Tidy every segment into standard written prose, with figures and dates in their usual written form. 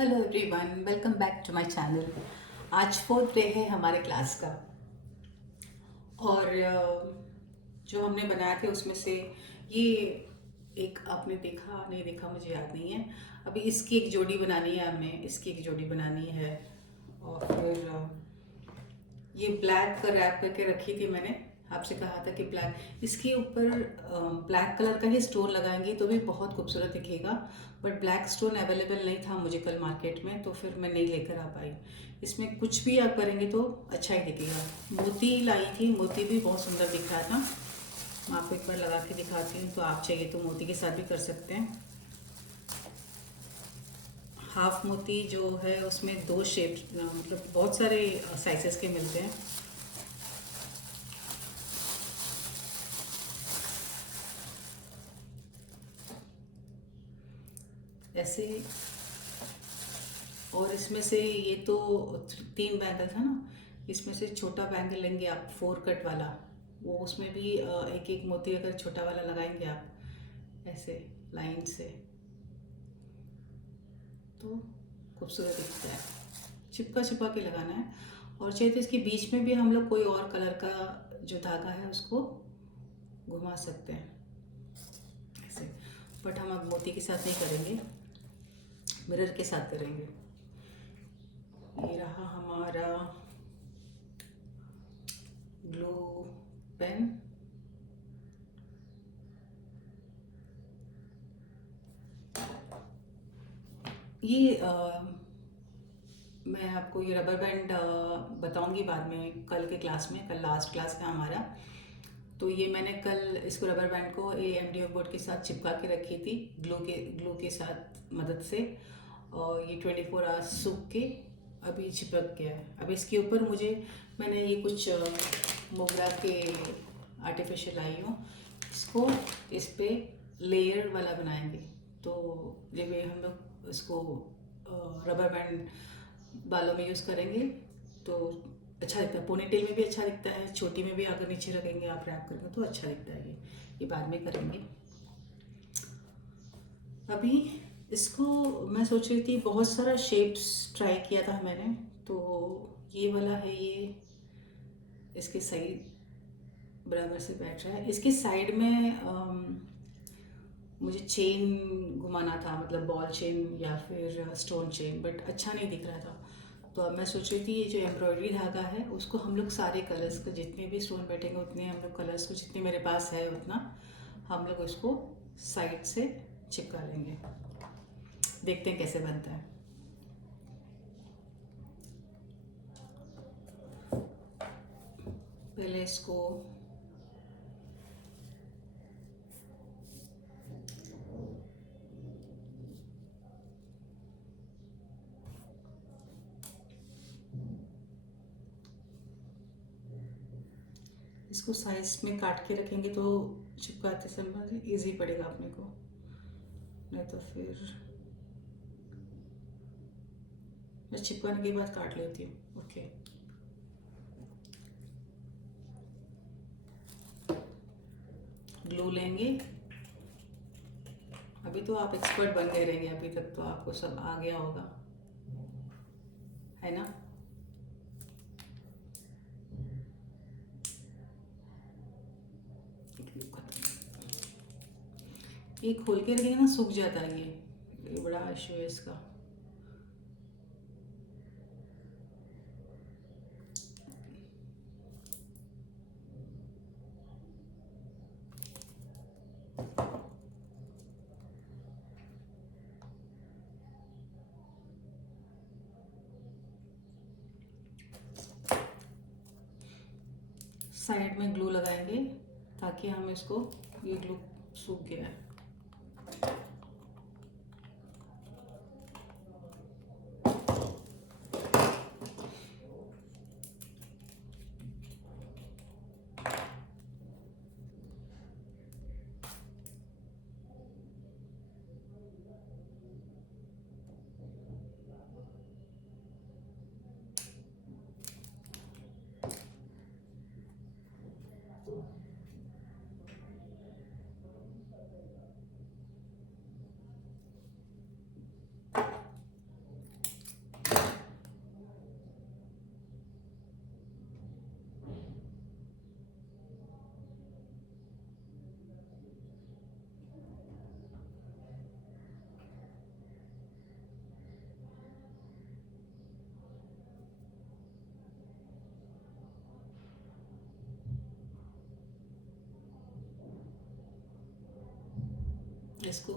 Hello everyone, welcome back to my channel. आज fourth day है हमारे क्लास का। और जो हमने बनाया थे उसमें से ये एक आपने देखा नहीं देखा मुझे याद नहीं है। अभी इसकी एक जोड़ी बनानी है, हमें इसकी एक जोड़ी बनानी है। और फिर ये ब्लैक रैप करके रखी थी मैंने। आपसे कहा था कि ब्लैक इसके ऊपर ब्लैक कलर का ही स्टोन लगाएंगे तो भी बहुत खूबसूरत दिखेगा। बट ब्लैक स्टोन अवेलेबल नहीं था मुझे कल मार्केट में, तो फिर मैं नहीं लेकर आ पाई। इसमें कुछ भी आप करेंगे तो अच्छा ही दिखेगा। मोती लाई थी, मोती भी बहुत सुंदर दिख रहा था। मैं आपको एक बार लगा के दिखाती हूँ, तो आप चाहिए तो मोती के साथ भी कर सकते हैं। हाफ मोती जो है उसमें दो शेप, मतलब बहुत सारे साइजेस के मिलते हैं। ऐसे। और इसमें से ये तो तीन बैंगल था ना, इसमें से छोटा बैंगल लेंगे आप, फोर कट वाला। वो उसमें भी एक एक मोती अगर छोटा वाला लगाएंगे आप ऐसे लाइन से, तो खूबसूरत दिखता है। चिपका चिपका के लगाना है। और चाहिए तो इसके बीच में भी हम लोग कोई और कलर का जो धागा है उसको घुमा सकते हैं ऐसे। बट हम अब मोती के साथ नहीं करेंगे, मिरर के साथ करेंगे। ये रहा हमारा ग्लू पेन। ये मैं आपको ये रबर बैंड बताऊंगी बाद में, कल के क्लास में। कल लास्ट क्लास है हमारा। तो ये मैंने कल इसको रबर बैंड को एमडीओ बोर्ड के साथ चिपका के रखी थी, ग्लू के साथ मदद से। और ये 24 आवर्स सूख के अभी चिपक गया है। अब इसके ऊपर मैंने ये कुछ मोगरा के आर्टिफिशियल लाई हूँ। इसको इस पे लेयर वाला बनाएंगे। तो जब ये हम लोग इसको रबर बैंड बालों में यूज़ करेंगे तो अच्छा दिखता है। पोनीटेल में भी अच्छा दिखता है, छोटी में भी अगर नीचे रखेंगे आप रैप करेंगे तो अच्छा दिखता है। ये बाद में करेंगे। अभी इसको मैं सोच रही थी, बहुत सारा शेप्स ट्राई किया था मैंने। तो ये वाला है, ये इसके सही बराबर से बैठ रहा है। इसके साइड में मुझे चेन घुमाना था, मतलब बॉल चेन या फिर स्टोन चेन, बट अच्छा नहीं दिख रहा था। तो अब मैं सोच रही थी ये जो एम्ब्रॉयडरी धागा है उसको हम लोग सारे कलर्स को, जितने भी स्टोन बैठेंगे उतने हम लोग कलर्स को, जितने मेरे पास है उतना हम लोग उसको साइड से चिपका लेंगे। देखते हैं कैसे बनता है। पहले इसको साइज में काट के रखेंगे तो चिपकाते समय इजी पड़ेगा अपने को, नहीं तो फिर मैं चिपकाने के बाद काट लेती हूँ। ओके। ग्लू लेंगे। अभी तो आप एक्सपर्ट बन गए रहेंगे, अभी तक तो आपको सब आ गया होगा, है ना। ये खोल के रखेंगे ना, सूख जाता है ये बड़ा इशू है इसका। साइड में ग्लू लगाएंगे ताकि हम इसको, ये ग्लू सूख गया है। इंचेस को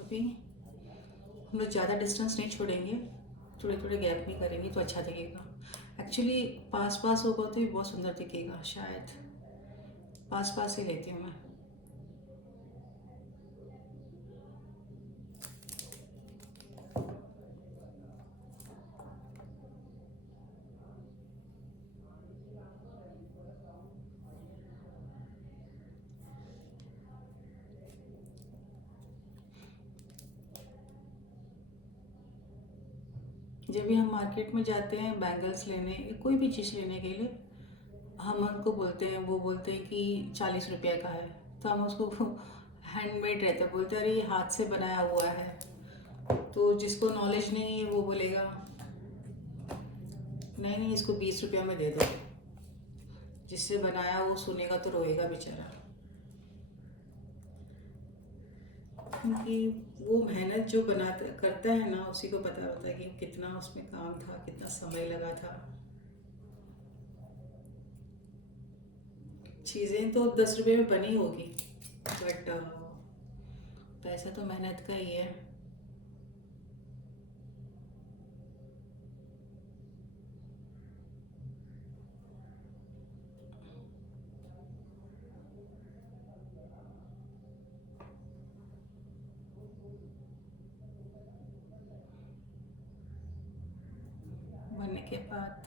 अभी हम लोग ज़्यादा डिस्टेंस नहीं छोड़ेंगे, थोड़े थोड़े गैप में करेंगे तो अच्छा दिखेगा। एक्चुअली पास पास होगा तो ये बहुत सुंदर दिखेगा, शायद पास पास ही लेती हूँ मैं। जब भी हम मार्केट में जाते हैं बैंगल्स लेने या कोई भी चीज़ लेने के लिए, हम उनको बोलते हैं, वो बोलते हैं कि 40 रुपये का है, तो हम उसको हैंडमेड रहता है, बोलते हैं अरे ये हाथ से बनाया हुआ है। तो जिसको नॉलेज नहीं है वो बोलेगा नहीं नहीं इसको 20 रुपया में दे दो। जिससे बनाया वो सुनेगा तो रोएगा बेचारा, क्योंकि वो मेहनत जो बनाता करता है ना उसी को पता होता है कि कितना उसमें काम था, कितना समय लगा था। चीज़ें तो 10 रुपये में बनी होगी, बट पैसा तो मेहनत का ही है। बनने के बाद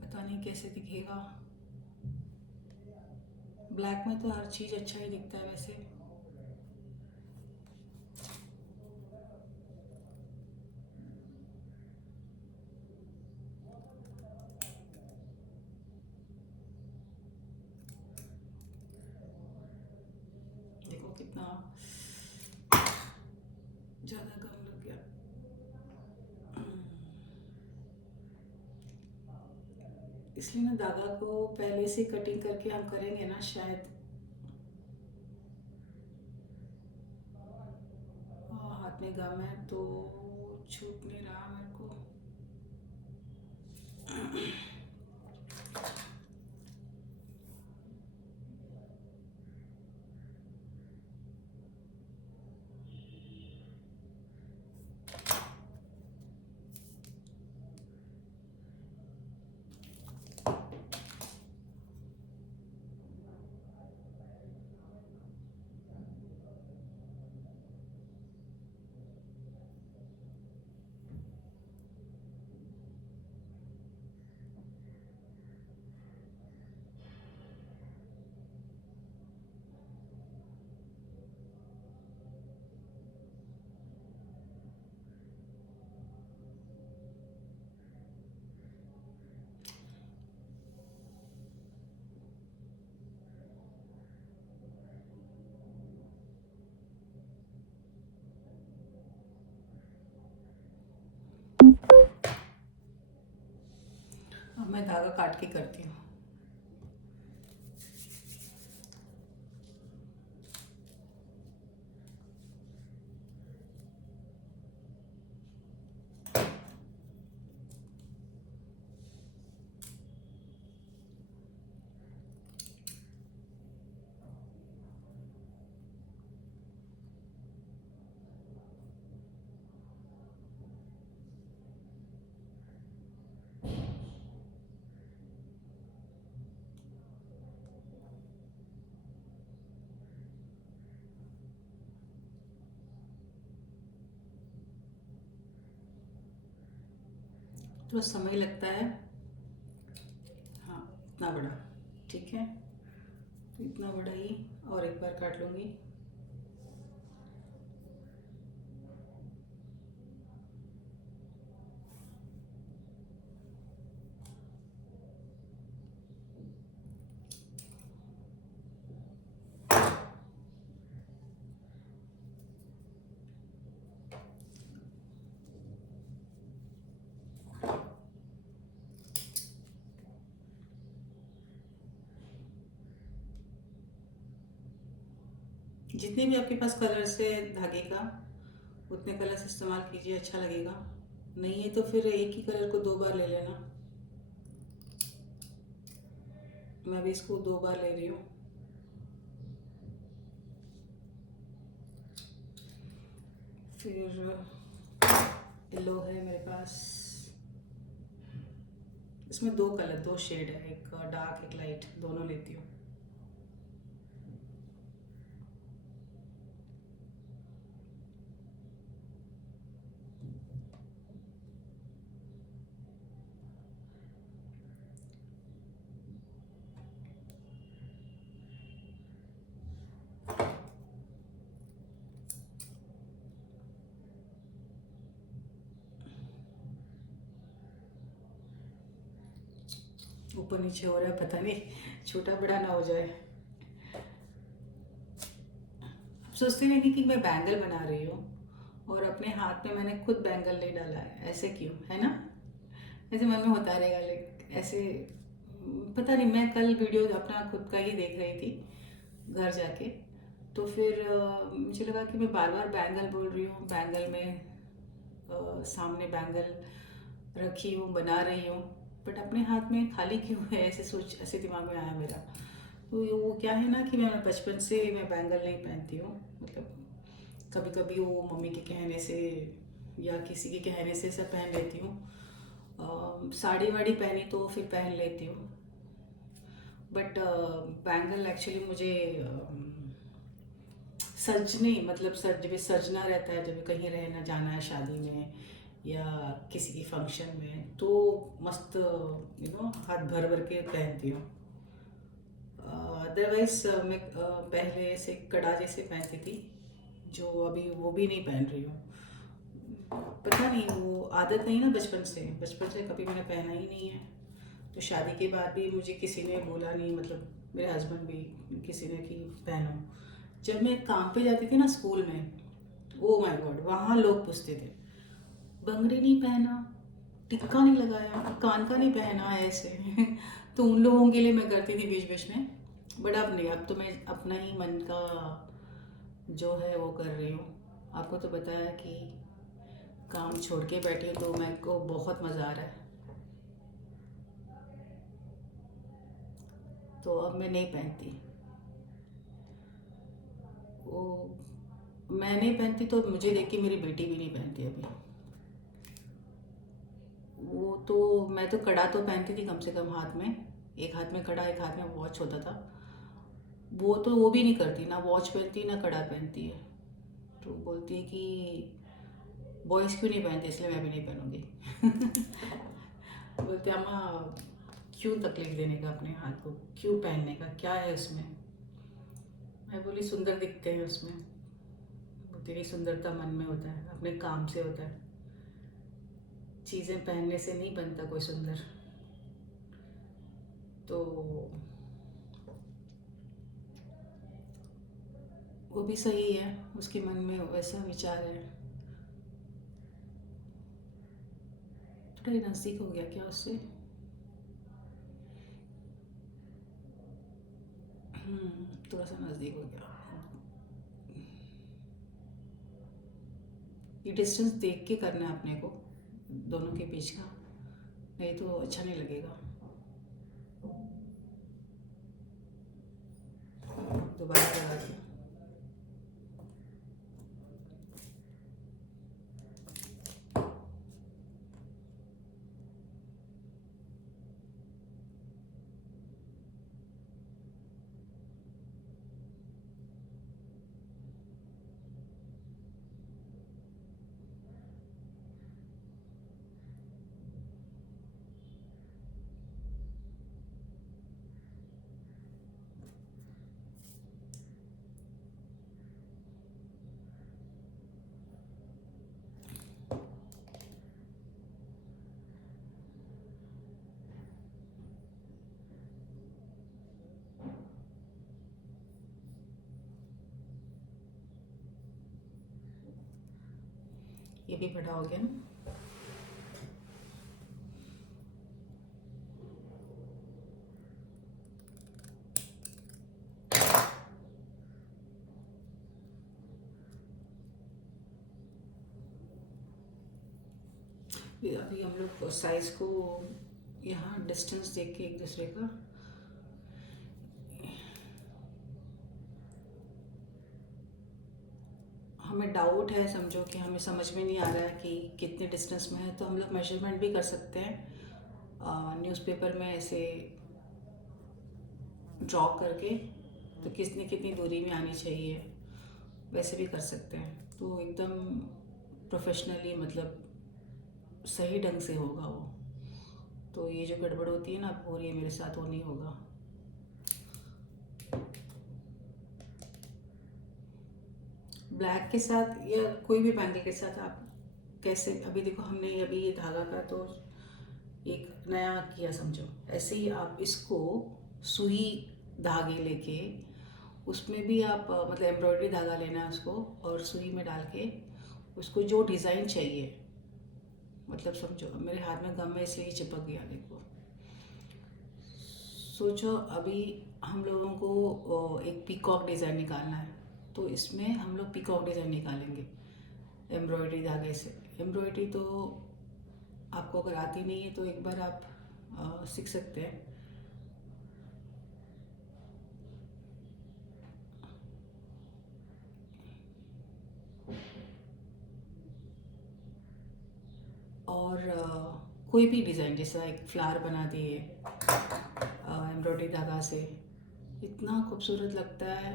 पता नहीं कैसे दिखेगा। ब्लैक में तो हर चीज़ अच्छा ही दिखता है वैसे। देखो कितना ज़्यादा गम लग गया। इसलिए ना धागा को पहले से कटिंग करके हम करेंगे ना, शायद हाथ में गम है तो छूट नहीं रहा मेरे को। अब मैं धागा काट के करती हूँ। थोड़ा समय लगता है। हाँ इतना बड़ा ठीक है, तो इतना बड़ा ही और एक बार काट लूँगी। जितने भी आपके पास कलर्स है धागे का, उतने कलर्स इस्तेमाल कीजिए, अच्छा लगेगा। नहीं है तो फिर एक ही कलर को 2 बार ले लेना। मैं भी इसको 2 बार ले रही हूँ। फिर येलो है मेरे पास, इसमें 2 कलर 2 शेड है, एक डार्क एक लाइट, दोनों लेती हूँ। ऊपर नीचे हो रहा है, पता नहीं छोटा बड़ा ना हो जाए। अब सोचते रहेंगे कि मैं बैंगल बना रही हूँ और अपने हाथ में मैंने खुद बैंगल नहीं डाला है, ऐसे क्यों, है ना? ऐसे मन में होता रहेगा, लाइक ऐसे पता नहीं। मैं कल वीडियो अपना खुद का ही देख रही थी घर जाके, तो फिर मुझे लगा कि मैं बार बार बैंगल बोल रही हूँ, बैंगल में सामने बैंगल रखी हूँ, बना रही हूँ, बट अपने हाथ में खाली क्यों है, ऐसे सोच, ऐसे दिमाग में आया मेरा। तो वो क्या है ना कि मैं बचपन से मैं बैंगल नहीं पहनती हूँ, मतलब कभी कभी वो मम्मी के कहने से या किसी के कहने से सब पहन लेती हूँ। साड़ी वाड़ी पहनी तो फिर पहन लेती हूँ, बट बैंगल एक्चुअली मुझे सजने, मतलब जब सजना रहता है, जब कहीं रहना जाना है शादी में या किसी की फंक्शन में, तो मस्त हाथ भर भर के पहनती हूँ। अदरवाइज मैं पहले ऐसे कड़ा जैसे पहनती थी, जो अभी वो भी नहीं पहन रही हूँ। पता नहीं, वो आदत नहीं ना, बचपन से कभी मैंने पहना ही नहीं है। तो शादी के बाद भी मुझे किसी ने बोला नहीं, मतलब मेरे हस्बैंड भी किसी ने कि पहनो। जब मैं काम पे जाती थी ना स्कूल में, ओ माय गॉड, वहाँ लोग पूछते थे बंगड़ी नहीं पहना, टिक्का नहीं लगाया, कान का नहीं पहना है, ऐसे तो उन लोगों के लिए मैं करती थी बीच बीच में, बट अब नहीं। अब तो मैं अपना ही मन का जो है वो कर रही हूँ। आपको तो बताया कि काम छोड़ के बैठी हूँ, तो मेरे को बहुत मज़ा आ रहा है, तो अब मैं नहीं पहनती वो। मैं नहीं पहनती तो मुझे देख के मेरी बेटी भी नहीं पहनती अभी। वो तो मैं तो कड़ा तो पहनती थी कम से कम हाथ में, एक हाथ में कड़ा, एक हाथ में वॉच होता था। वो तो वो भी नहीं करती, ना वॉच पहनती ना कड़ा पहनती है। तो बोलती है कि बॉयज़ क्यों नहीं पहनते, इसलिए मैं भी नहीं पहनूंगी। बोलते अम्मा, क्यों तकलीफ देने का अपने हाथ को, क्यों पहनने का, क्या है उसमें? मैं बोली सुंदर दिखते हैं उसमें। तेरी सुंदरता मन में होता है, अपने काम से होता है, चीज़ें पहनने से नहीं बनता कोई सुंदर। तो वो भी सही है, उसके मन में वैसा विचार है। थोड़ा ही नज़दीक हो गया क्या उससे? थोड़ा सा नज़दीक हो गया। ये डिस्टेंस देख के करना है अपने को, दोनों के बीच का, नहीं तो अच्छा नहीं लगेगा। दोबारा लगा दिया। ये भी बड़ा हो गया ना। अभी हम लोग साइज़ को यहाँ डिस्टेंस देख के एक दूसरे का हमें डाउट है, समझो कि हमें समझ में नहीं आ रहा है कि कितने डिस्टेंस में है, तो हम लोग मेजरमेंट भी कर सकते हैं न्यूज़पेपर में ऐसे ड्रॉ करके, तो किसने कितनी दूरी में आनी चाहिए वैसे भी कर सकते हैं। तो एकदम प्रोफेशनली, मतलब सही ढंग से होगा वो। तो ये जो गड़बड़ होती है ना पूरी, मेरे साथ वो नहीं होगा। ब्लैक के साथ या कोई भी बैंगल के साथ आप कैसे, अभी देखो हमने अभी ये धागा का तो एक नया किया समझो, ऐसे ही आप इसको सुई धागे लेके उसमें भी आप मतलब एम्ब्रॉयडरी धागा लेना है उसको, और सुई में डाल के उसको जो डिज़ाइन चाहिए, मतलब समझो मेरे हाथ में गम है इसलिए चिपक गया। देखो सोचो अभी हम लोगों को एक पीकॉक डिज़ाइन निकालना है, तो इसमें हम लोग पीकॉक डिज़ाइन निकालेंगे एम्ब्रॉयडरी धागे से। एम्ब्रॉयडरी तो आपको अगर आती नहीं है तो एक बार आप सीख सकते हैं। और कोई भी डिज़ाइन, जैसा एक फ्लावर बना दिए एम्ब्रॉयडरी धागा से, इतना खूबसूरत लगता है।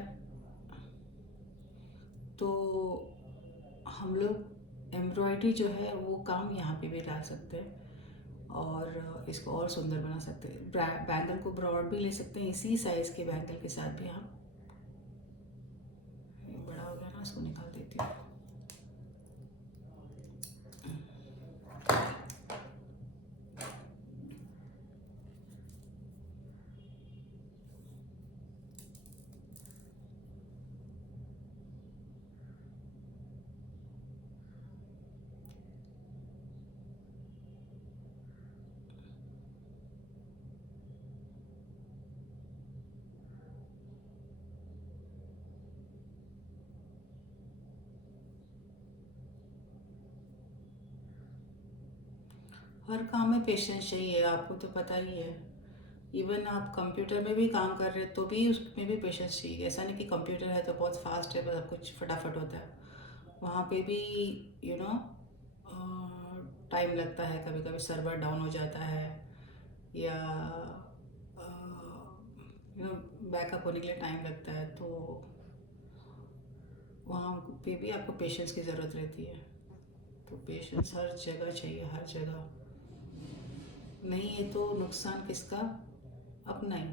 तो हम लोग एम्ब्रॉयडरी जो है वो काम यहाँ पे भी डाल सकते हैं और इसको और सुंदर बना सकते हैं। बैंगल को ब्रॉड भी ले सकते हैं, इसी साइज़ के बैंगल के साथ भी हम। ये बड़ा हो गया ना, इसको निकाल देती हूँ। हर काम में पेशेंस चाहिए, आपको तो पता ही है। इवन आप कंप्यूटर में भी काम कर रहे हैं तो भी उसमें भी पेशेंस चाहिए। ऐसा नहीं कि कंप्यूटर है तो बहुत फास्ट है, सब कुछ फटाफट होता है। वहाँ पे भी यू नो टाइम लगता है, कभी कभी सर्वर डाउन हो जाता है या यू नो बैकअप होने के लिए टाइम लगता है, तो वहाँ पे भी आपको पेशेंस की ज़रूरत रहती है। तो पेशेंस हर जगह चाहिए, हर जगह। नहीं है तो नुकसान किसका, अपना ही।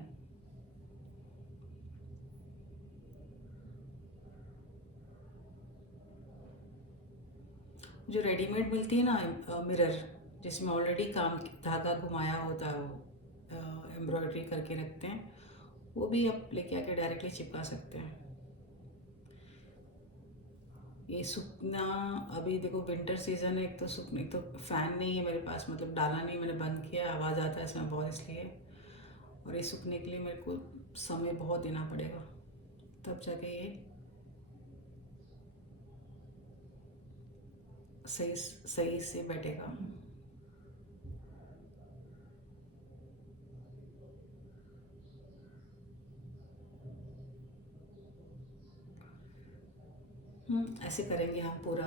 जो रेडीमेड मिलती है ना मिरर, जिसमें ऑलरेडी काम धागा घुमाया होता है, वो एम्ब्रॉयडरी करके रखते हैं, वो भी आप लेके आके डायरेक्टली चिपका सकते हैं। ये सूखना, अभी देखो विंटर सीजन है, एक तो सूखने, एक तो फ़ैन नहीं है मेरे पास, मतलब डाला नहीं, मैंने बंद किया, आवाज़ आता है इसमें बहुत इसलिए। और ये सूखने के लिए मेरे को समय बहुत देना पड़ेगा, तब जाके ये सही सही से बैठेगा। ऐसे करेंगे हम पूरा।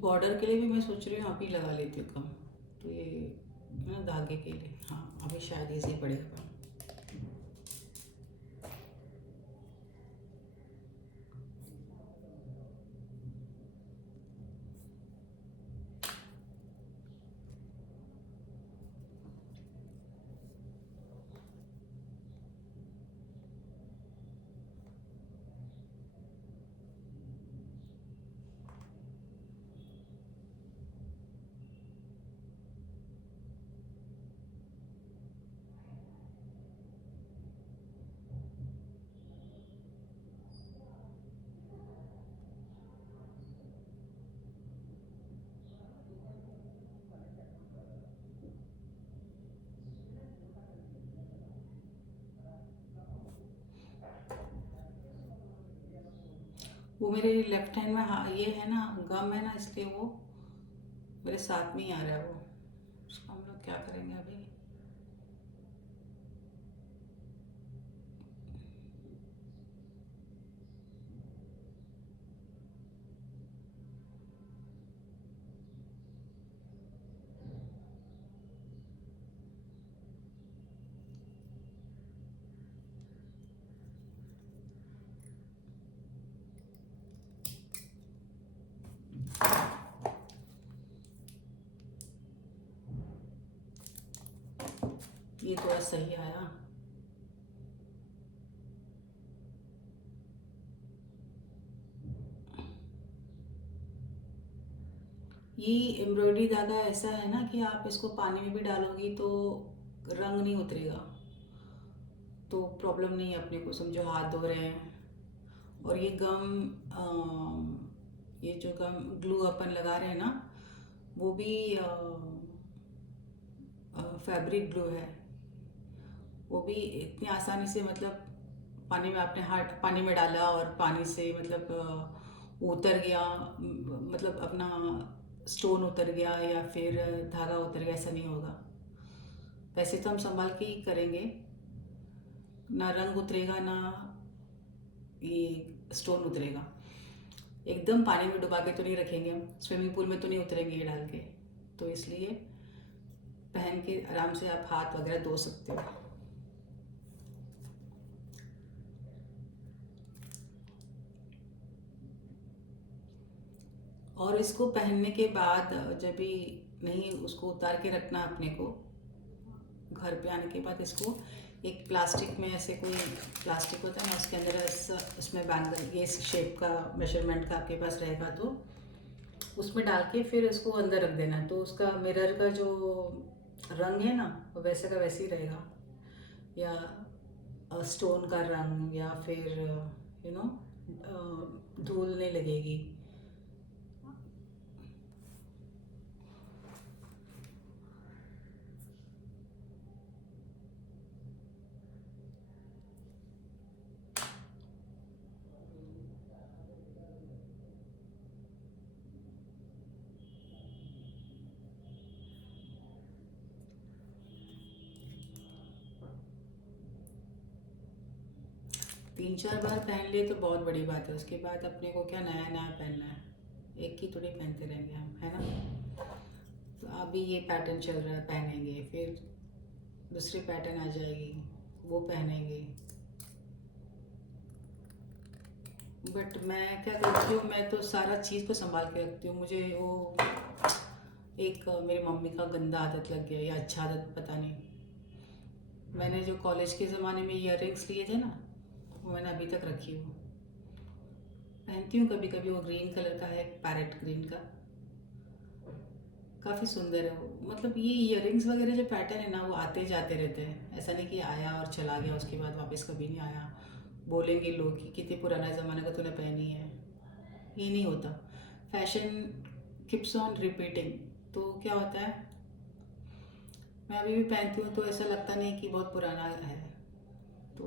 बॉर्डर के लिए भी मैं सोच रही हूँ आप ही लगा लेती हूँ कम, तो ये ना धागे के लिए, हाँ अभी शायद इजी पड़ेगा काम। वो मेरे लेफ्ट हैंड में, हाँ ये है ना गम है ना, इसलिए वो मेरे साथ में ही आ रहा है वो। उसको हम लोग क्या करेंगे अभी। ये थोड़ा सही आया। ये एम्ब्रॉयडरी धागा ऐसा है ना कि आप इसको पानी में भी डालोगी तो रंग नहीं उतरेगा, तो प्रॉब्लम नहीं है अपने को, समझो हाथ धो रहे हैं। और ये गम, ये जो गम ग्लू अपन लगा रहे हैं ना, वो भी फैब्रिक ग्लू है। वो भी इतनी आसानी से, मतलब पानी में आपने हाथ पानी में डाला और पानी से मतलब उतर गया, मतलब अपना स्टोन उतर गया या फिर धागा उतर गया, ऐसा नहीं होगा। वैसे तो हम संभाल के ही करेंगे, ना रंग उतरेगा ना ये स्टोन उतरेगा। एकदम पानी में डुबा के तो नहीं रखेंगे हम, स्विमिंग पूल में तो नहीं उतरेंगे ये डाल के, तो इसलिए पहन के आराम से आप हाथ वगैरह धो सकते हो। और इसको पहनने के बाद जब भी, नहीं उसको उतार के रखना अपने को, घर पे आने के बाद इसको एक प्लास्टिक में, ऐसे कोई प्लास्टिक होता है ना, उसके अंदर इसमें बैंगल ये इस शेप का मेजरमेंट का आपके पास रहेगा तो उसमें डाल के फिर इसको अंदर रख देना, तो उसका मिरर का जो रंग है ना वो वैसे का वैसे ही रहेगा, या स्टोन का रंग, या फिर यू नो धूल नहीं लगेगी। 3-4 बार पहन लिए तो बहुत बड़ी बात है, उसके बाद अपने को क्या नया नया पहनना है, एक ही थोड़ी पहनते रहेंगे हम, है ना। तो अभी ये पैटर्न चल रहा है, पहनेंगे, फिर दूसरी पैटर्न आ जाएगी, वो पहनेंगे। बट मैं क्या करती हूँ, मैं तो सारा चीज़ को संभाल के रखती हूँ। मुझे वो एक मेरी मम्मी का गंदा आदत लग गया, या अच्छा आदत पता नहीं। मैंने जो कॉलेज के ज़माने में ईयर रिंग्स लिए थे ना, वो मैंने अभी तक रखी हूँ, पहनती हूँ कभी कभी। वो ग्रीन कलर का है, पैरेट ग्रीन का, काफ़ी सुंदर है वो। मतलब ये इयररिंग्स वगैरह जो पैटर्न है ना, वो आते जाते रहते हैं, ऐसा नहीं कि आया और चला गया उसके बाद वापस कभी नहीं आया। बोलेंगे लोग कि कितने पुराना ज़माने का तूने पहनी है, ये नहीं होता। फैशन किप्स ऑन रिपीटिंग, तो क्या होता है, मैं अभी भी पहनती हूँ तो ऐसा लगता नहीं कि बहुत पुराना है। तो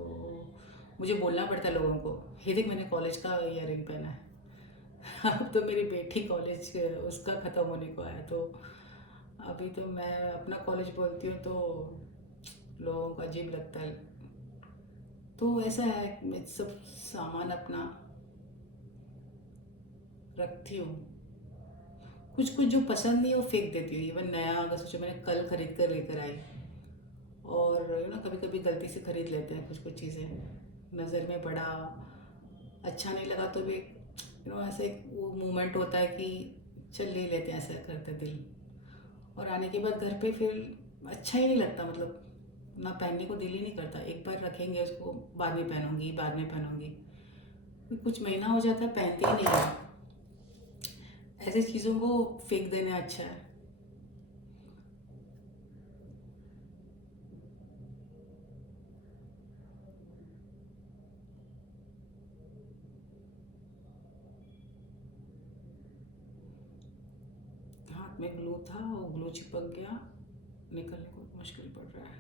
मुझे बोलना पड़ता है लोगों को, ये देख मैंने कॉलेज का इयररिंग पहना है। अब तो मेरी बेटी कॉलेज उसका ख़त्म होने को आया, तो अभी तो मैं अपना कॉलेज बोलती हूँ तो लोगों को अजीब लगता है। तो ऐसा है, मैं सब सामान अपना रखती हूँ। कुछ कुछ जो पसंद नहीं है वो फेंक देती हूँ। इवन नया अगर सोचो मैंने कल खरीद कर लेकर आई, और यू ना कभी कभी गलती से खरीद लेते हैं कुछ कुछ चीज़ें, नज़र में बड़ा अच्छा नहीं लगा तो भी ऐसे एक वो मोमेंट होता है कि चल ले लेते हैं, ऐसा करते दिल। और आने के बाद घर पे फिर अच्छा ही नहीं लगता, मतलब ना पहनने को दिल ही नहीं करता। एक बार रखेंगे उसको, बाद में पहनूंगी, बाद में पहनूंगी, फिर कुछ महीना हो जाता है पहनती ही नहीं है। ऐसी चीज़ों को फेंक देना अच्छा है। हाथ में ग्लू था, वो ग्लू चिपक गया, निकलने को मुश्किल पड़ रहा है।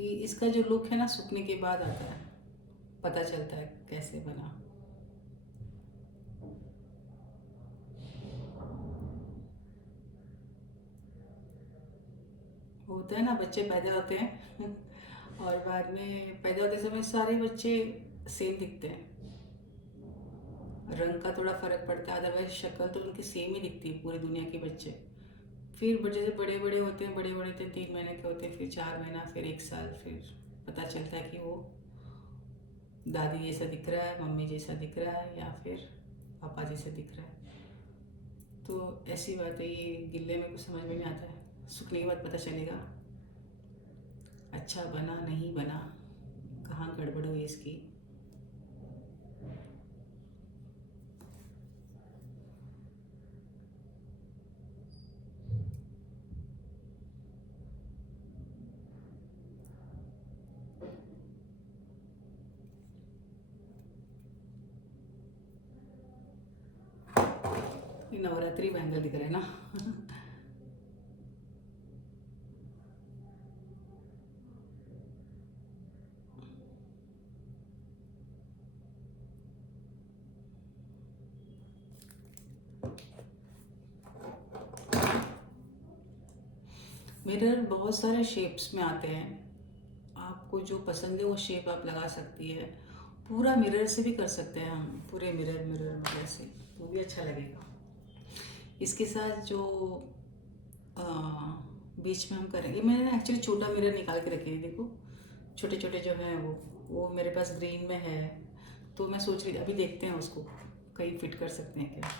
इसका जो लुक है ना सूखने के बाद आता है, पता चलता है कैसे बना। होता है ना, बच्चे पैदा होते हैं और बाद में पैदा होते समय सारे बच्चे सेम दिखते हैं, रंग का थोड़ा फर्क पड़ता है, अदरवाइज शक्ल तो उनकी सेम ही दिखती है पूरी दुनिया के बच्चे। फिर जैसे बड़े बड़े होते हैं, 3 महीने के होते हैं, फिर 4 महीना, फिर 1 साल, फिर पता चलता है कि वो दादी जैसा दिख रहा है, मम्मी जैसा दिख रहा है, या फिर पापा जैसा दिख रहा है। तो ऐसी बात है, ये गिल्ले में कुछ समझ में नहीं आता है, सूखने के बाद पता चलेगा अच्छा बना नहीं बना, कहाँ गड़बड़ हुई इसकी। ये नवरात्रि बैंगल दिख रहे हैं ना मिरर बहुत सारे शेप्स में आते हैं, आपको जो पसंद है वो शेप आप लगा सकती है। पूरा मिरर से भी कर सकते हैं हम, पूरे मिरर से, वो भी अच्छा लगेगा। इसके साथ जो आ, बीच में हम करेंगे, मैंने ना एक्चुअली छोटा मिरर निकाल के रखे हैं, देखो छोटे छोटे जो हैं वो मेरे पास ग्रीन में है, तो मैं सोच रही अभी देखते हैं उसको कहीं फिट कर सकते हैं क्या।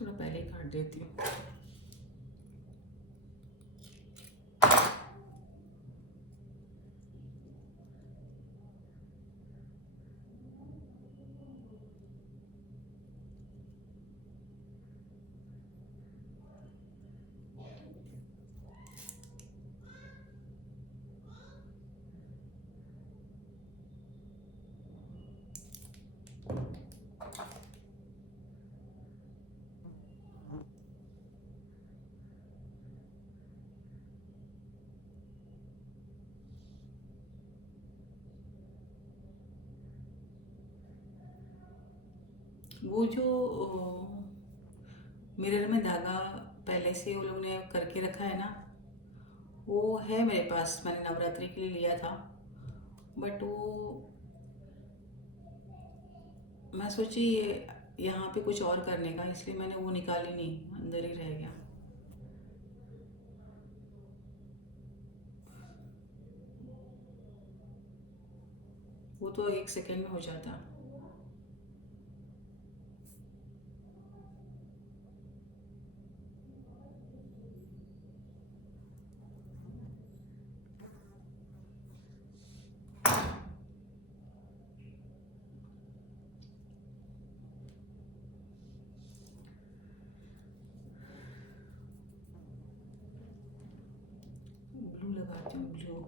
थोड़ा पहले ही काट देती हूँ। वो जो मिरर में धागा पहले से वो लोग ने करके रखा है ना, वो है मेरे पास, मैंने नवरात्रि के लिए लिया था, बट वो मैं सोची ये यहाँ पे कुछ और करने का, इसलिए मैंने वो निकाली नहीं, अंदर ही रह गया। वो तो 1 सेकेंड में हो जाता। ब्लू लगाती हूँ, ब्लू।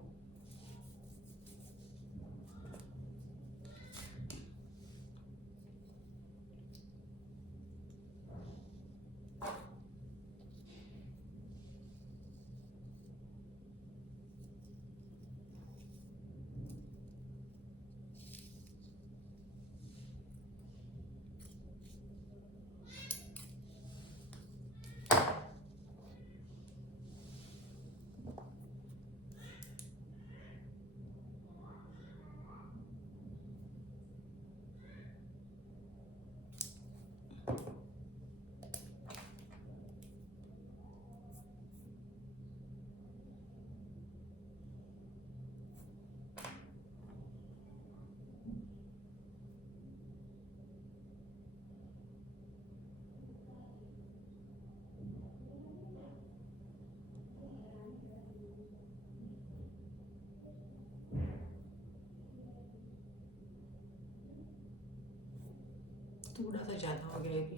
थोड़ा सा ज़्यादा हो गया ये भी।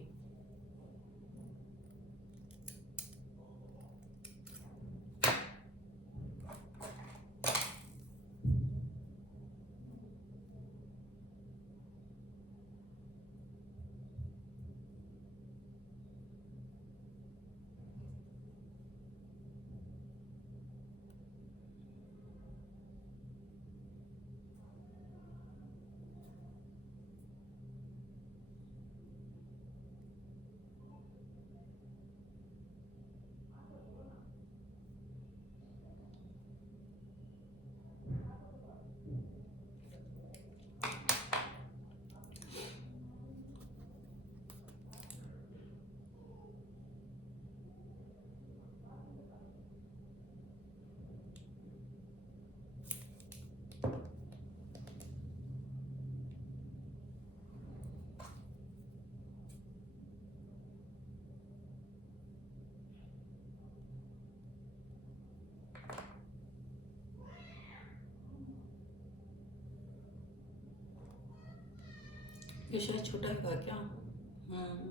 ये शायद छोटा लगा क्या? हम्म।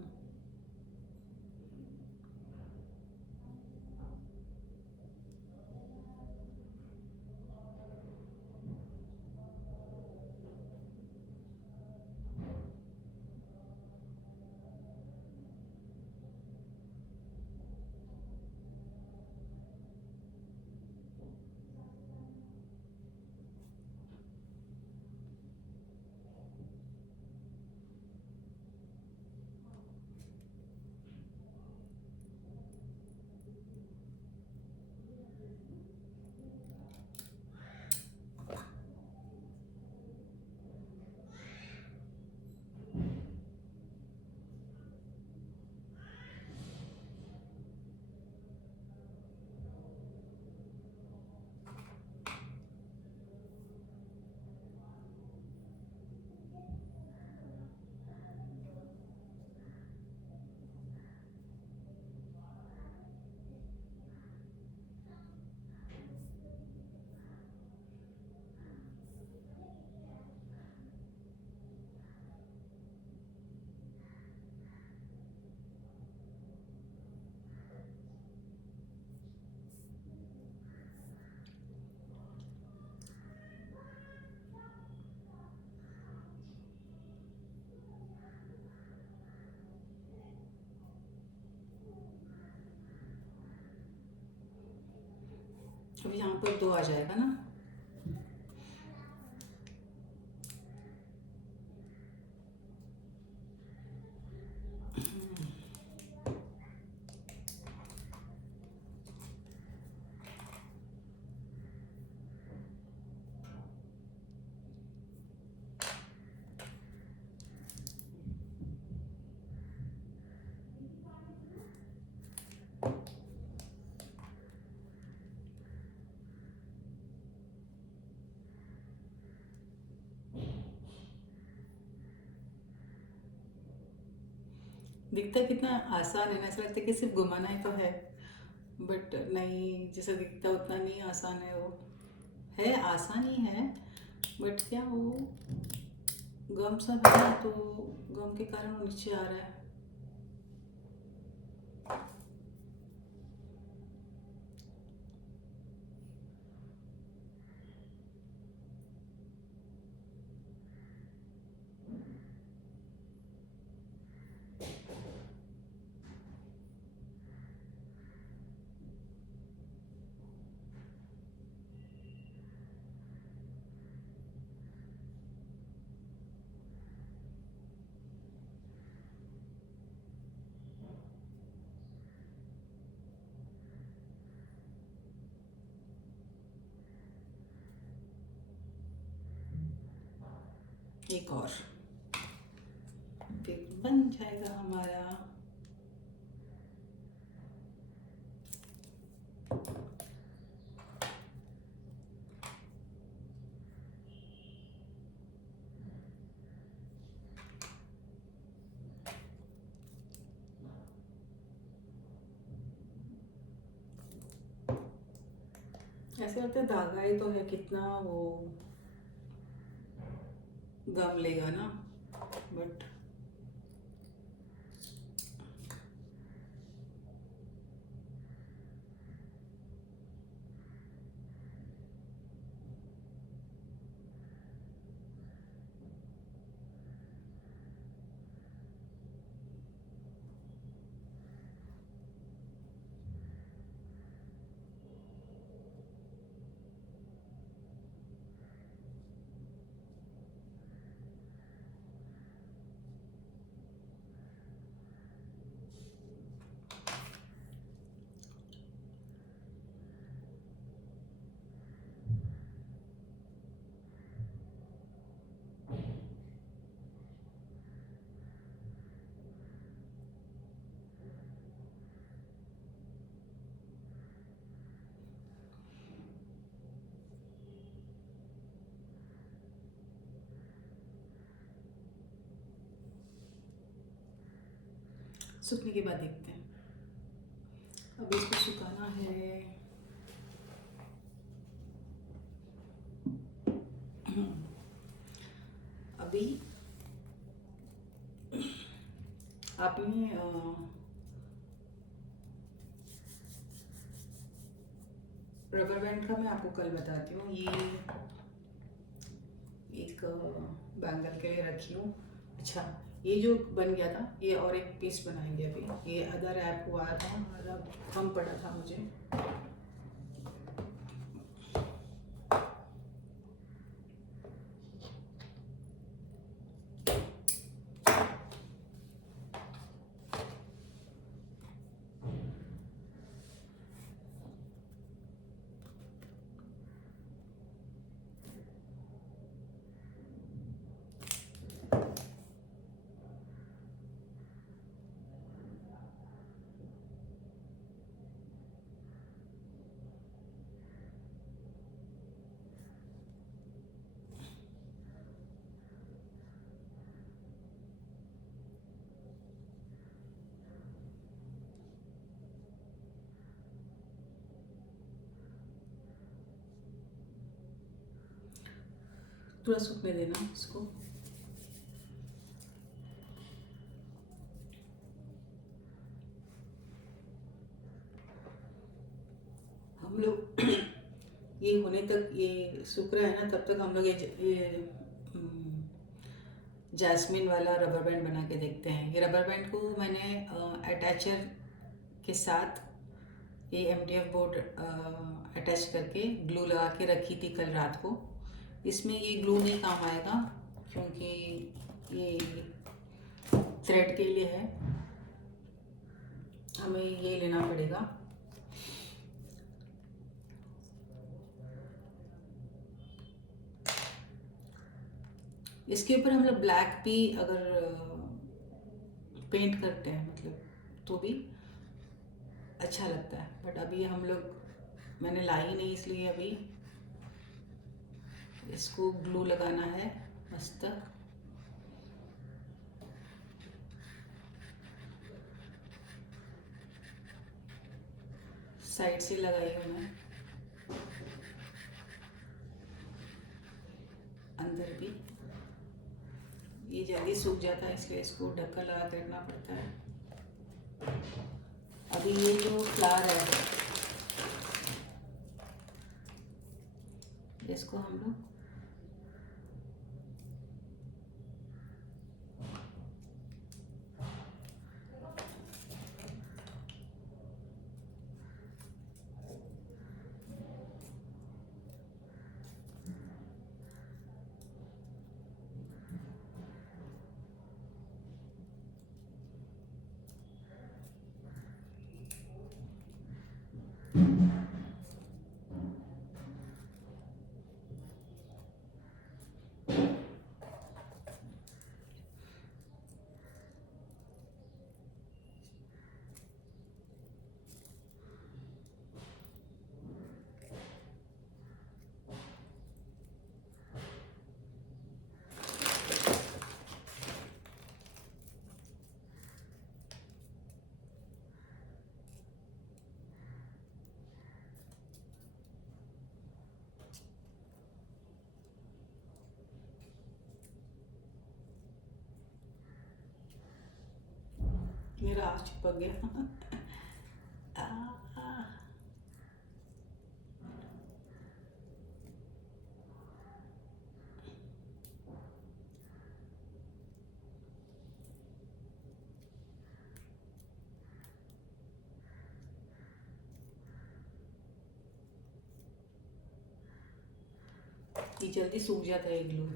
अब यहाँ पर 2 आ जाएगा ना? दिखता कितना आसान है ना, ऐसा लगता है कि सिर्फ घुमाना ही तो है। बट नहीं, जैसा दिखता उतना नहीं आसान है वो। है आसान ही है, बट क्या वो गम सब है ना, तो गम के कारण वो नीचे आ रहा है। एक और फिर बन जाएगा हमारा। ऐसे लगता है धागा ही तो है, कितना वो गम लेगा ना, बट सूखने के बाद देखते हैं। अब इसको सुखाना है। अभी रबर बैंड का मैं आपको कल बताती हूँ। ये एक बैंगल के लिए रखी हूँ। अच्छा, ये जो बन गया था, ये और एक पीस बनाएंगे अभी। ये अदर ऐप हुआ था, आधा कम पड़ा था मुझे। थोड़ा सूखने देना इसको। हम लोग ये होने तक, ये सूख रहा है ना, तब तक हम लोग ये जैस्मिन वाला रबर बैंड बना के देखते हैं। ये रबर बैंड को मैंने अटैचर के साथ ये MDF बोर्ड अटैच करके ग्लू लगा के रखी थी कल रात को। इसमें ये ग्लू नहीं काम आएगा क्योंकि ये थ्रेड के लिए है, हमें ये लेना पड़ेगा। इसके ऊपर हम लोग ब्लैक भी अगर पेंट करते हैं मतलब, तो भी अच्छा लगता है। बट अभी हम लोग, मैंने लाई नहीं, इसलिए अभी इसको ग्लू लगाना है मस्त। साइड से लगाई हूँ मैं, अंदर भी। ये जल्दी सूख जाता है इसलिए इसको ढक्कन लगा के रखना पड़ता है। अभी ये जो फ्लावर है, इसको हम लोग मेरा हाथ चिपक गया। आ, आ, ये जल्दी सूख जाता है ग्लू,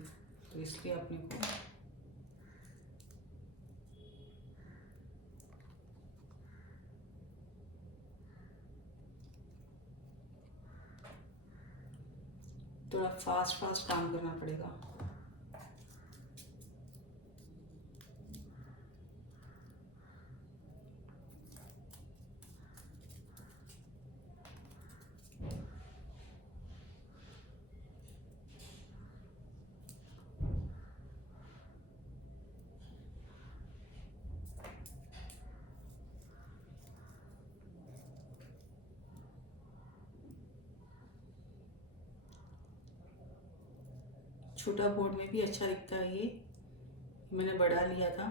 तो इसलिए अपने को थोड़ा फास्ट फास्ट काम करना पड़ेगा। छोटा बोर्ड में भी अच्छा दिखता है ये, मैंने बढ़ा लिया था।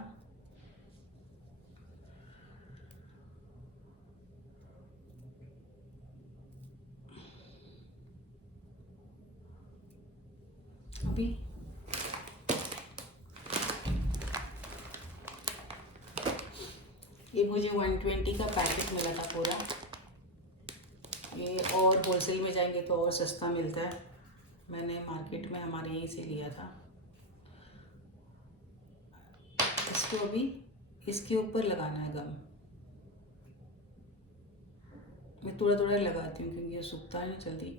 भी। ये मुझे 120 का पैकेट मिला था पूरा। ये और होलसेल में जाएंगे तो और सस्ता मिलता है। मैंने मार्केट में हमारे यहीं से लिया था। इसको अभी इसके ऊपर लगाना है गम। मैं थोड़ा थोड़ा लगाती हूँ क्योंकि ये सूखता है ना जल्दी।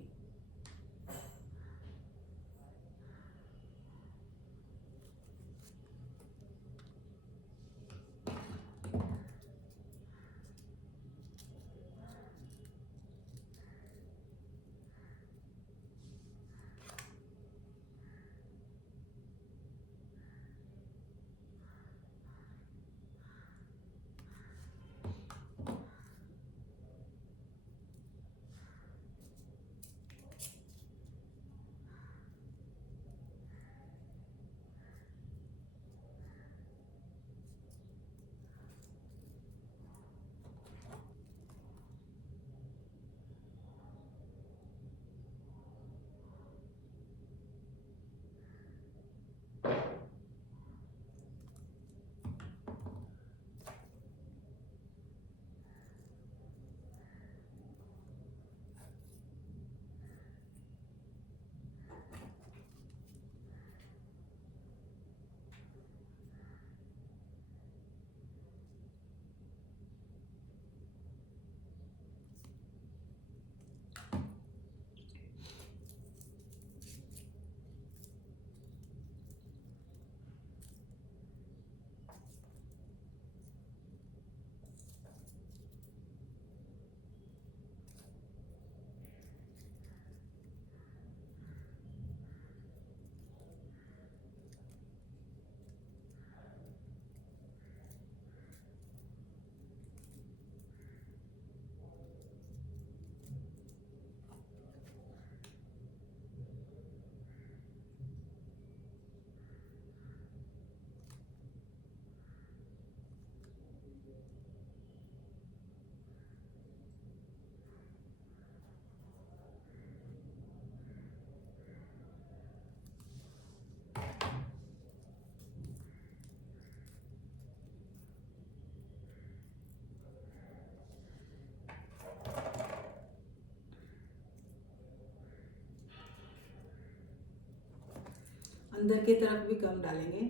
अंदर की तरफ भी गम डालेंगे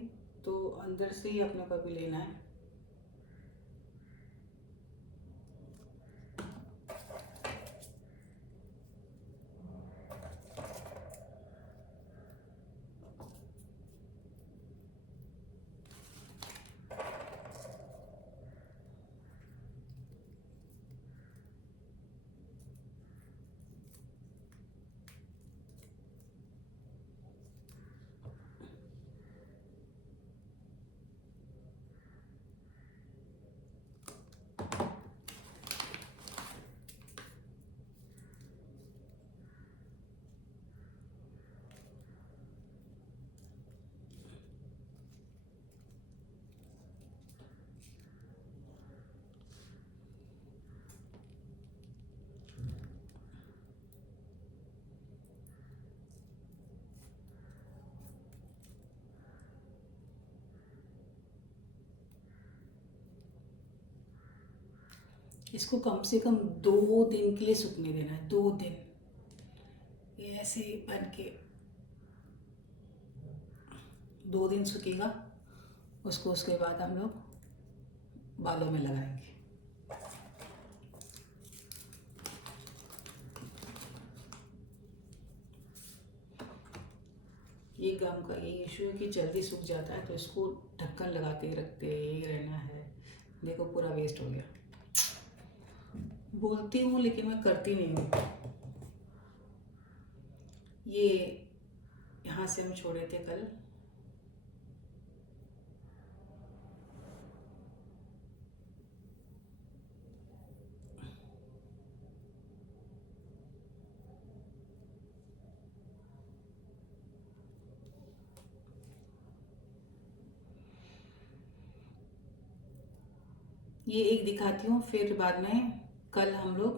तो अंदर से ही अपने को भी लेना है। इसको कम से कम 2 दिन के लिए सूखने देना है। 2 दिन ये ऐसे ही बन के 2 दिन सूखेगा। उसको उसके बाद हम लोग बालों में लगाएंगे। ये गम का ये इशू है कि जल्दी सूख जाता है तो इसको ढक्कन लगाते ही रखते यही रहना है। देखो पूरा वेस्ट हो गया। बोलती हूँ लेकिन मैं करती नहीं हूँ। ये यहाँ से हम छोड़े थे कल। ये एक दिखाती हूँ फिर बाद में कल हम लोग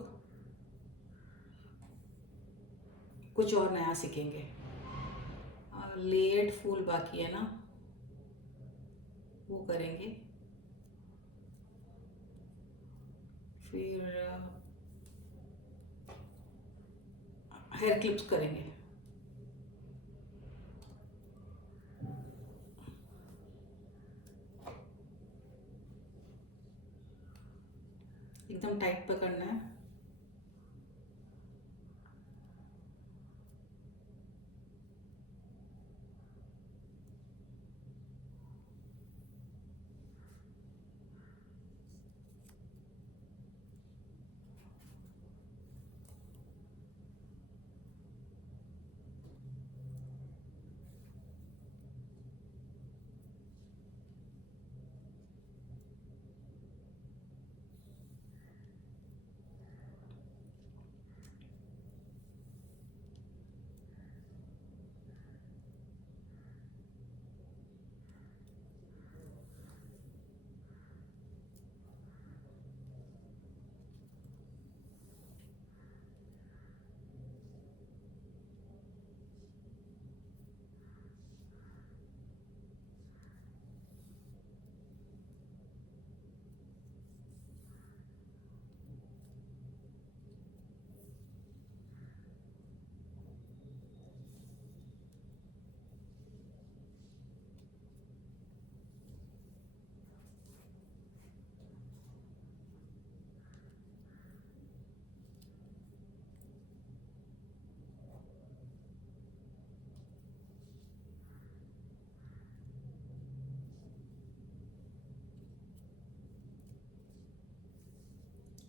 कुछ और नया सीखेंगे। और लेयर्ड फूल बाकी है ना, वो करेंगे। फिर हेयर क्लिप्स करेंगे। एकदम टाइट पकड़ना है।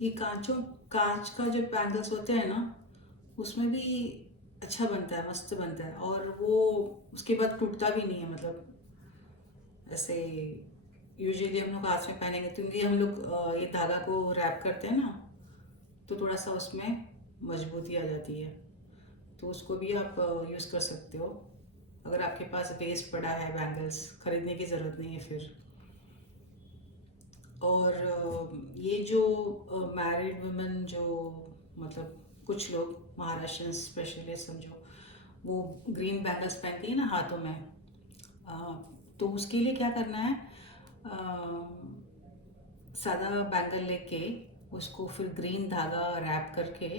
ये कांच का जो बैंगल्स होते हैं ना, उसमें भी अच्छा बनता है, मस्त बनता है, और वो उसके बाद टूटता भी नहीं है, मतलब ऐसे। यूजुअली हम लोग हाथ में पहनेंगे तो क्योंकि हम लोग ये धागा को रैप करते हैं ना, तो थोड़ा सा उसमें मजबूती आ जाती है। तो उसको भी आप यूज़ कर सकते हो। अगर आपके पास वेस्ट पड़ा है बैंगल्स, खरीदने की ज़रूरत नहीं है फिर। और ये जो मैरिड वुमेन जो, मतलब कुछ लोग महाराष्ट्र स्पेशली समझो, वो ग्रीन बैंगल्स पहनती है ना हाथों में। तो उसके लिए क्या करना है, सादा बैंगल लेके उसको फिर ग्रीन धागा रैप करके,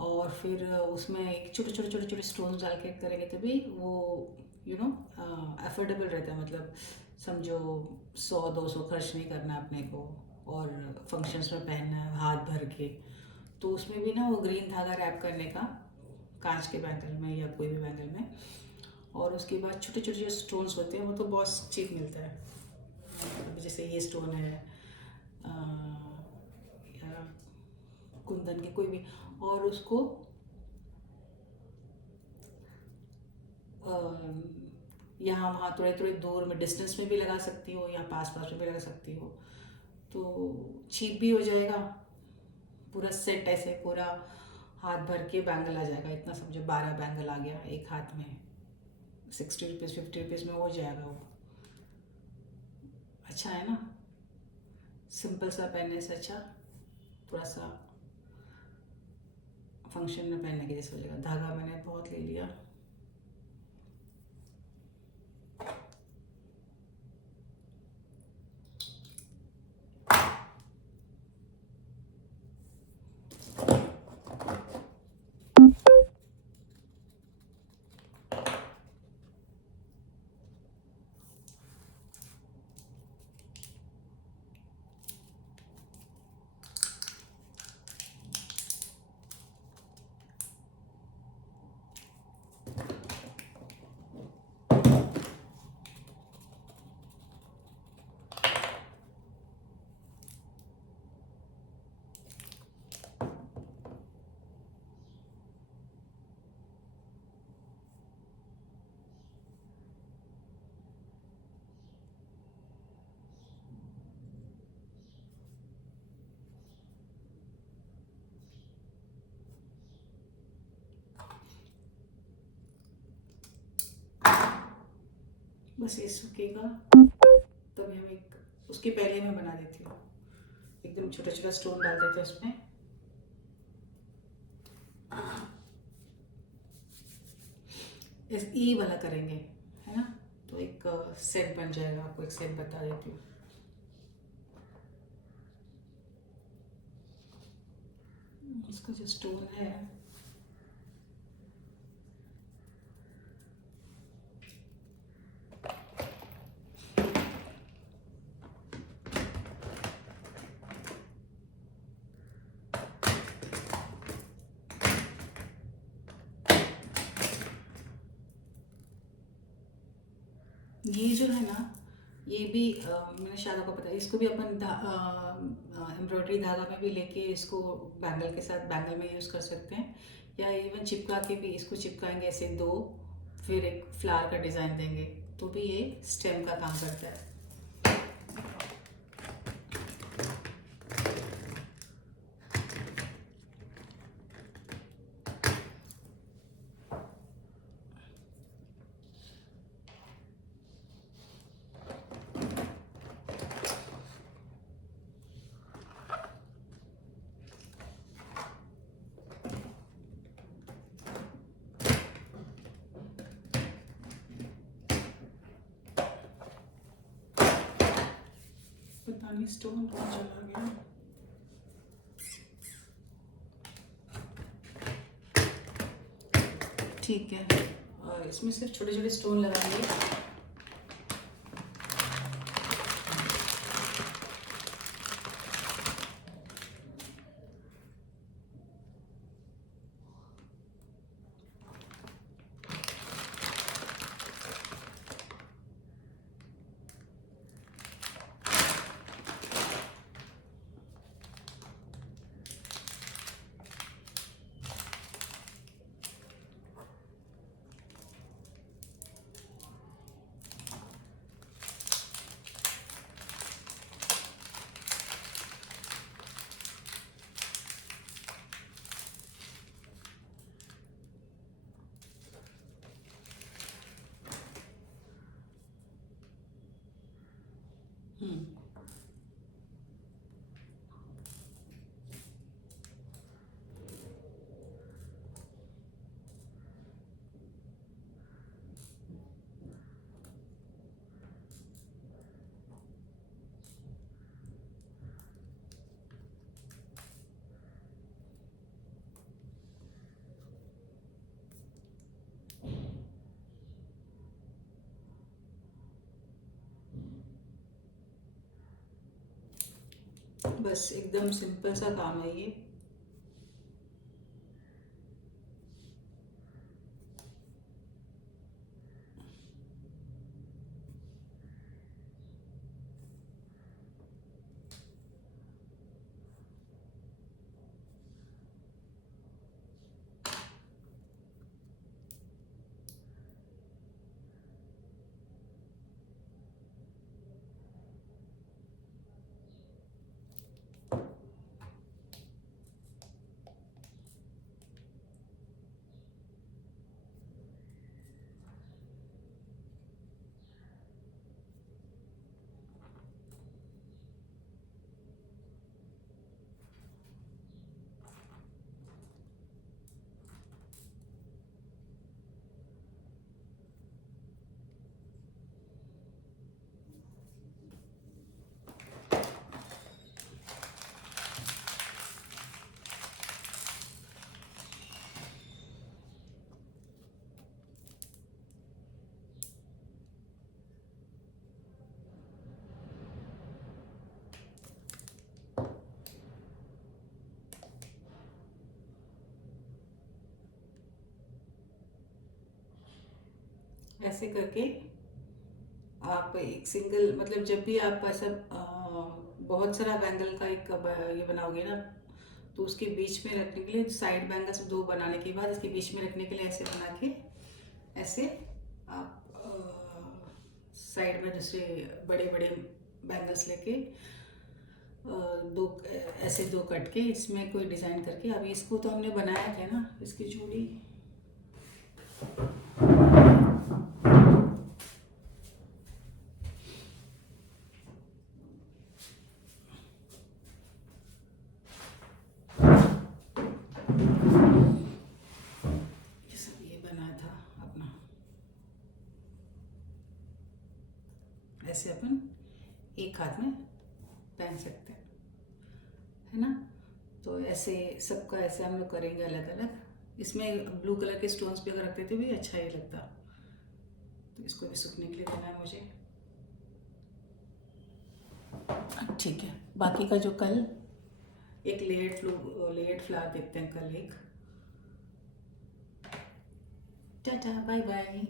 और फिर उसमें एक छोटे छोटे छोटे छोटे स्टोन्स डाल के करेंगे, तभी वो अफोर्डेबल रहता है। मतलब समझो 100-200 खर्च नहीं करना अपने को, और फंक्शंस में पहनना है हाथ भर के। तो उसमें भी ना वो ग्रीन धागा रैप करने का, कांच के बैंगल में या कोई भी बैंगल में। और उसके बाद छोटे छोटे जो स्टोन्स होते हैं वो तो बहुत चीप मिलता है। अब जैसे ये स्टोन है, या कुंदन के कोई भी, और उसको यहाँ वहाँ थोड़े थोड़े दूर में डिस्टेंस में भी लगा सकती हो, या पास पास में भी लगा सकती हो। तो चीप भी हो जाएगा, पूरा सेट ऐसे पूरा हाथ भर के बैंगल आ जाएगा। इतना समझो 12 बैंगल आ गया एक हाथ में, 60 रुपीज़ 50 रुपीज़ में हो जाएगा वो। अच्छा है ना, सिंपल सा पहनने से अच्छा थोड़ा सा फंक्शन में पहनने के जैसे हो जाएगा। धागा मैंने बहुत ले लिया। बस ये सूखेगा तभी हम एक, उसके पहले मैं बना देती हूँ। एकदम छोटा छोटा स्टोन डाल देते हैं उसमें। इस ई वाला करेंगे, है ना। तो एक सेट बन जाएगा, आपको एक सेट बता देती हूँ। इसका जो स्टोन है, ये जो है ना, ये भी मैंने शायद आपको पता है, इसको भी अपन एम्ब्रॉयडरी धागा में भी लेके इसको बैंगल के साथ बैंगल में यूज़ कर सकते हैं, या इवन चिपका के भी इसको चिपकाएंगे ऐसे दो, फिर एक फ्लावर का डिज़ाइन देंगे तो भी ये स्टेम का काम करता है। पता नहीं स्टोन कहाँ चला गया। ठीक है, और इसमें सिर्फ छोटे छोटे स्टोन लगाएंगे। हम्म, बस एकदम सिंपल सा काम है ये। ऐसे करके आप एक सिंगल, मतलब जब भी आप ऐसा बहुत सारा बैंगल का एक ये बनाओगे ना, तो उसके बीच में रखने के लिए साइड बैंगल्स दो बनाने के बाद इसके बीच में रखने के लिए ऐसे बना के, ऐसे आप साइड में दूसरे बड़े बड़े बैंगल्स लेके दो ऐसे दो कट के इसमें कोई डिज़ाइन करके, अभी इसको तो हमने बनाया था ना, इसकी जोड़ी। ये सब ये बना था अपना। अपन एक हाथ में पहन सकते हैं, है ना। तो ऐसे सबका ऐसे हम लोग करेंगे अलग अलग। इसमें ब्लू कलर के स्टोन्स भी अगर रखते थे भी अच्छा ही लगता। तो इसको भी सूखने के लिए देना है मुझे। ठीक है, बाकी का जो कल एक लेयर्ड फ्लावर देखते हैं कल एक। Tata bye bye.